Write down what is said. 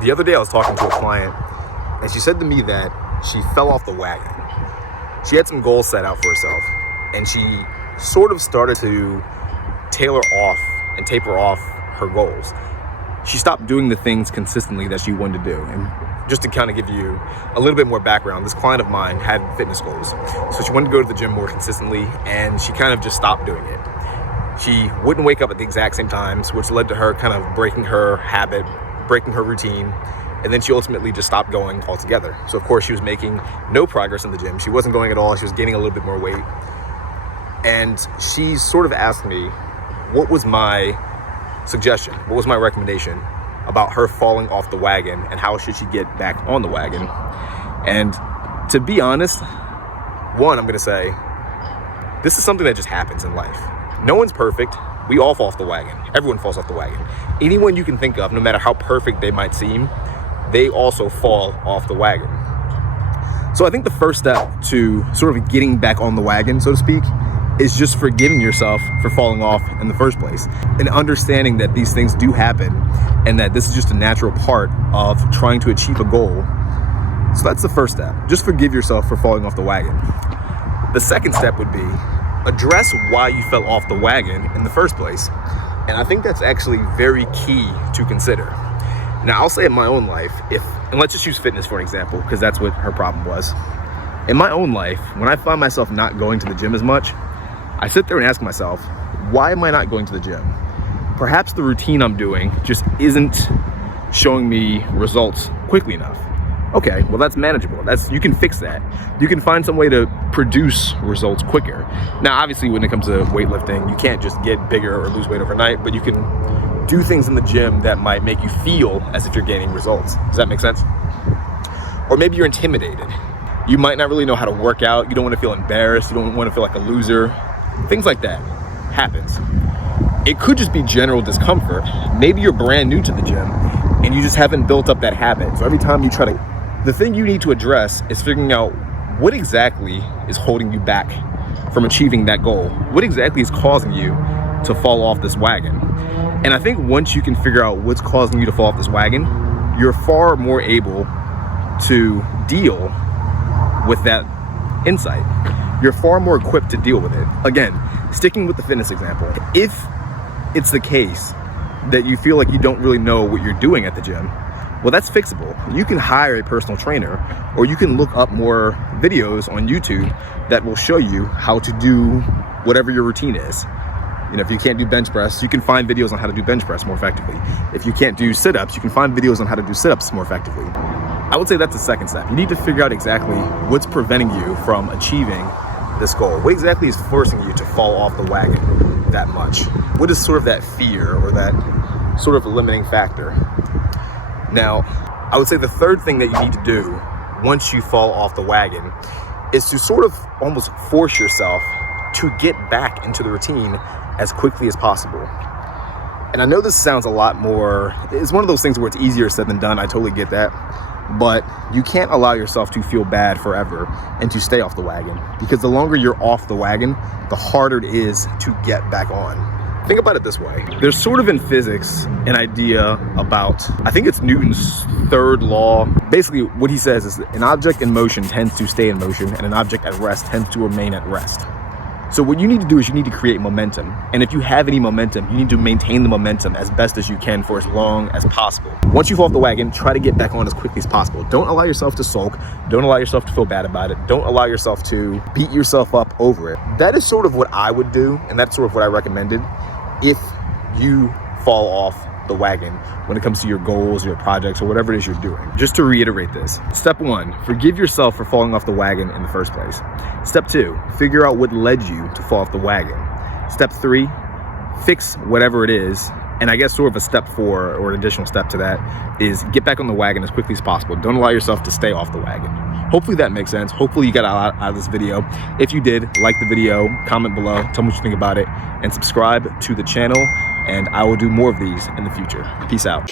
The other day I was talking to a client and she said to me that she fell off the wagon. She had some goals set out for herself and she sort of started to taper off her goals. She stopped doing the things consistently that she wanted to do. And just to kind of give you a little bit more background, this client of mine had fitness goals. So she wanted to go to the gym more consistently and she kind of just stopped doing it. She wouldn't wake up at the exact same times, which led to her kind of breaking her habit, breaking her routine, and then she ultimately just stopped going altogether. So of course she was making no progress in the gym. She wasn't going at all. She was gaining a little bit more weight. And she sort of asked me, what was my suggestion? What was my recommendation about her falling off the wagon and how should she get back on the wagon? And to be honest, one, I'm gonna say, this is something that just happens in life. No one's perfect. We all fall off the wagon. Everyone falls off the wagon. Anyone you can think of, no matter how perfect they might seem, they also fall off the wagon. So I think the first step to sort of getting back on the wagon, so to speak, is just forgiving yourself for falling off in the first place and understanding that these things do happen and that this is just a natural part of trying to achieve a goal. So that's the first step. Just forgive yourself for falling off the wagon. The second step would be address why you fell off the wagon in the first place. And I think that's actually very key to consider. Now, I'll say in my own life, and let's just use fitness for an example, because that's what her problem was. In my own life, when I find myself not going to the gym as much, I sit there and ask myself, why am I not going to the gym? Perhaps the routine I'm doing just isn't showing me results quickly enough. Okay, well that's manageable. You can fix that. You can find some way to produce results quicker. Now, obviously, when it comes to weightlifting, you can't just get bigger or lose weight overnight, but you can do things in the gym that might make you feel as if you're gaining results. Does that make sense? Or maybe you're intimidated. You might not really know how to work out. You don't want to feel embarrassed. You don't want to feel like a loser. Things like that happens. It could just be general discomfort. Maybe you're brand new to the gym and you just haven't built up that habit. So every time you try to, the thing you need to address is figuring out what exactly is holding you back from achieving that goal. What exactly is causing you to fall off this wagon? And I think once you can figure out what's causing you to fall off this wagon, you're far more able to deal with that insight. You're far more equipped to deal with it. Again, sticking with the fitness example, if it's the case that you feel like you don't really know what you're doing at the gym, well, that's fixable. You can hire a personal trainer, or you can look up more videos on YouTube that will show you how to do whatever your routine is. You know, if you can't do bench press, you can find videos on how to do bench press more effectively. If you can't do sit-ups, you can find videos on how to do sit-ups more effectively. I would say that's the second step. You need to figure out exactly what's preventing you from achieving this goal. What exactly is forcing you to fall off the wagon that much? What is sort of that fear or that sort of limiting factor? Now, I would say the third thing that you need to do once you fall off the wagon is to sort of almost force yourself to get back into the routine as quickly as possible. And I know this sounds a lot more, it's one of those things where it's easier said than done. I totally get that. But you can't allow yourself to feel bad forever and to stay off the wagon, because the longer you're off the wagon, the harder it is to get back on. Think about it this way. There's sort of in physics an idea about, I think it's Newton's third law. Basically what he says is that an object in motion tends to stay in motion and an object at rest tends to remain at rest. So what you need to do is you need to create momentum. And if you have any momentum, you need to maintain the momentum as best as you can for as long as possible. Once you fall off the wagon, try to get back on as quickly as possible. Don't allow yourself to sulk. Don't allow yourself to feel bad about it. Don't allow yourself to beat yourself up over it. That is sort of what I would do, and that's sort of what I recommended if you fall off the wagon when it comes to your goals, your projects, or whatever it is you're doing. Just to reiterate this, step one, forgive yourself for falling off the wagon in the first place. Step two, figure out what led you to fall off the wagon. Step three, fix whatever it is. And I guess sort of a step four, or an additional step to that, is get back on the wagon as quickly as possible. Don't allow yourself to stay off the wagon. Hopefully that makes sense. Hopefully you got a lot out of this video. If you did, like the video, comment below, tell me what you think about it, and subscribe to the channel, and I will do more of these in the future. Peace out.